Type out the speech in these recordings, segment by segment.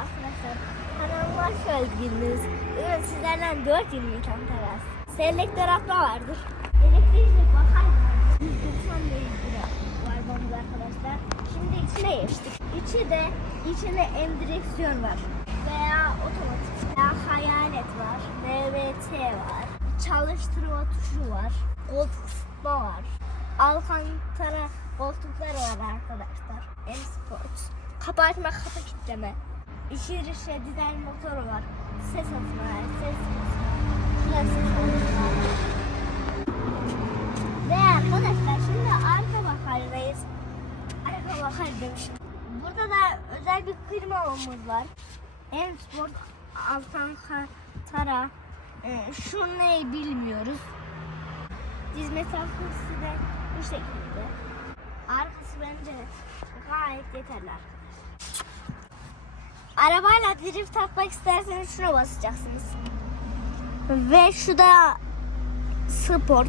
arkadaşlar. Kanalıma hoş geldiniz. Bugün sizlerden 4 yıllık teras. Selektör atma vardır. Elektrikli bakar vardır. 190 lira var bamız arkadaşlar. Şimdi içine geçtik. İçi de içinde en direksiyon var. Veya otomatik. Veya hayalet var. MVT var. Çalıştırma tuşu var. Koltuk ısıtma var. Alcantara koltuklar var arkadaşlar. M Sport. Kapı açma, İçi dışı dizel motoru var. Ses atma, ses atma. Ve arkadaşlar şimdi arka bakardayız. Arka bakar demişim. Burada da özel bir klimamız var. M Sport Alcantara. Ee, şu neyi bilmiyoruz. Diz mesafesi de bu şekilde. Arkası bence gayet yeterli. Arabayla drift atmak isterseniz şuna basacaksınız. Ve şu da sport.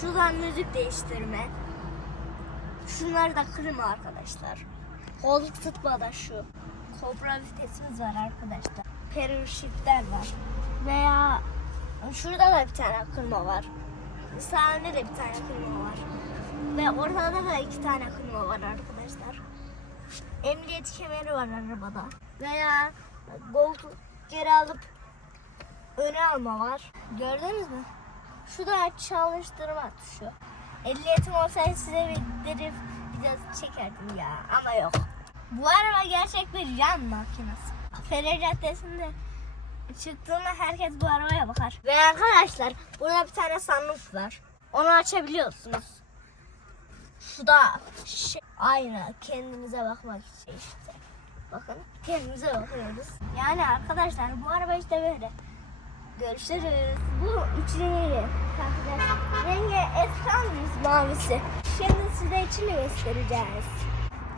Şuradan müzik değiştirme. Şunlar da klima arkadaşlar. Koltuk tutma da şu. Kobra vitesimiz var arkadaşlar. Period shiftler var. Veya şurada da bir tane klima var. Sağında da bir tane klima var. Ve ortada da iki tane klima var arkadaşlar. Emniyet kemeri var arabada. Veya koltuk geri alıp öne alma var. Gördünüz mü? Şu da çalıştırma tuşu. Ehliyetim olsaydı size bir drift videosu çekerdim ya ama yok. Bu araba gerçek bir yan makinesi. Fener Caddesi'nde çıktığında herkes bu arabaya bakar. Ve arkadaşlar burada bir tane sunroof var. Onu açabiliyorsunuz. Şu da şey, ayna kendinize bakmak için işte. Bakın kendimize bakıyoruz. Yani arkadaşlar bu araba işte böyle. Görüşürüz. Bu üçlüğü takacağız. Rengi Eskanus mavisi. Şimdi size içini göstereceğiz.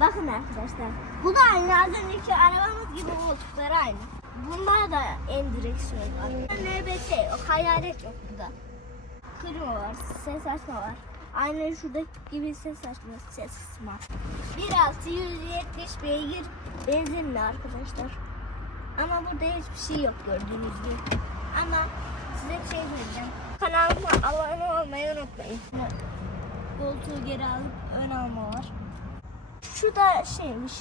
Bakın arkadaşlar. Bu da aynı az önceki arabamız gibi koltukları aynı. Bunda da en direksiyon var. NBT yok. Hayalet yok burada. Klima var. Ses açma var. Aynen şuradaki gibi ses açma, ses kısma. 1.6 170 beygir benzinli arkadaşlar. Ama burada hiçbir şey yok gördüğünüz gibi. Ama size şey söyleyeceğim. Kanalıma abone olmayı unutmayın. Koltuğu geri alıp ön alma var. Şu da şeymiş.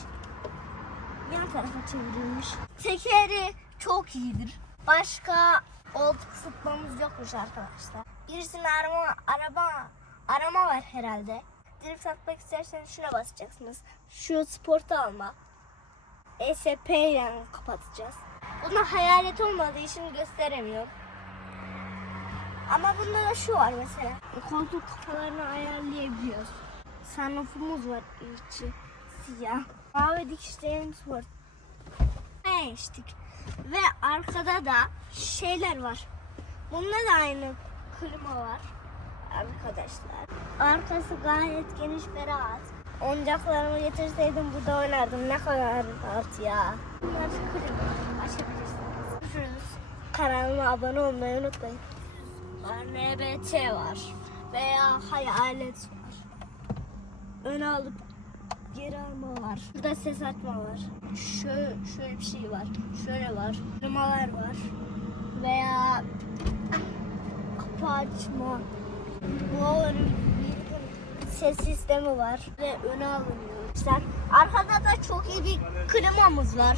Yan tarafa çevrilmiş. Tekeri çok iyidir. Başka koltuk ısıtmamız yokmuş arkadaşlar. Birisinin arama, araba arama var herhalde. Drift atmak isterseniz şuna basacaksınız. Şu sportu alma. ESP ile kapatacağız. Bunda hayalet olmadığı için gösteremiyorum. Ama bunda da şu var mesela. Koltuk kafalarını ayarlayabiliyoruz. Sunroofumuz var içi siyah. Mavi dikişlerimiz var. Değiştik. Ve arkada da şeyler var. Bunda da aynı klima var arkadaşlar. Arkası gayet geniş ve rahat. Oyuncaklarımı getirseydim burada oynardım. Ne kadar rahat ya. Bunlar klima. Açabilirsiniz. Görüşürüz. Kanalıma abone olmayı unutmayın. Var NBT var. Veya hayalet var. Öne alıp geri alma var. Burada ses açma var. Şöyle, şöyle bir şey var. Şöyle var. Klimalar var. Veya kapı açma. Blower ses sistemi var ve öne alınıyor. Arkada da çok iyi bir klimamız var.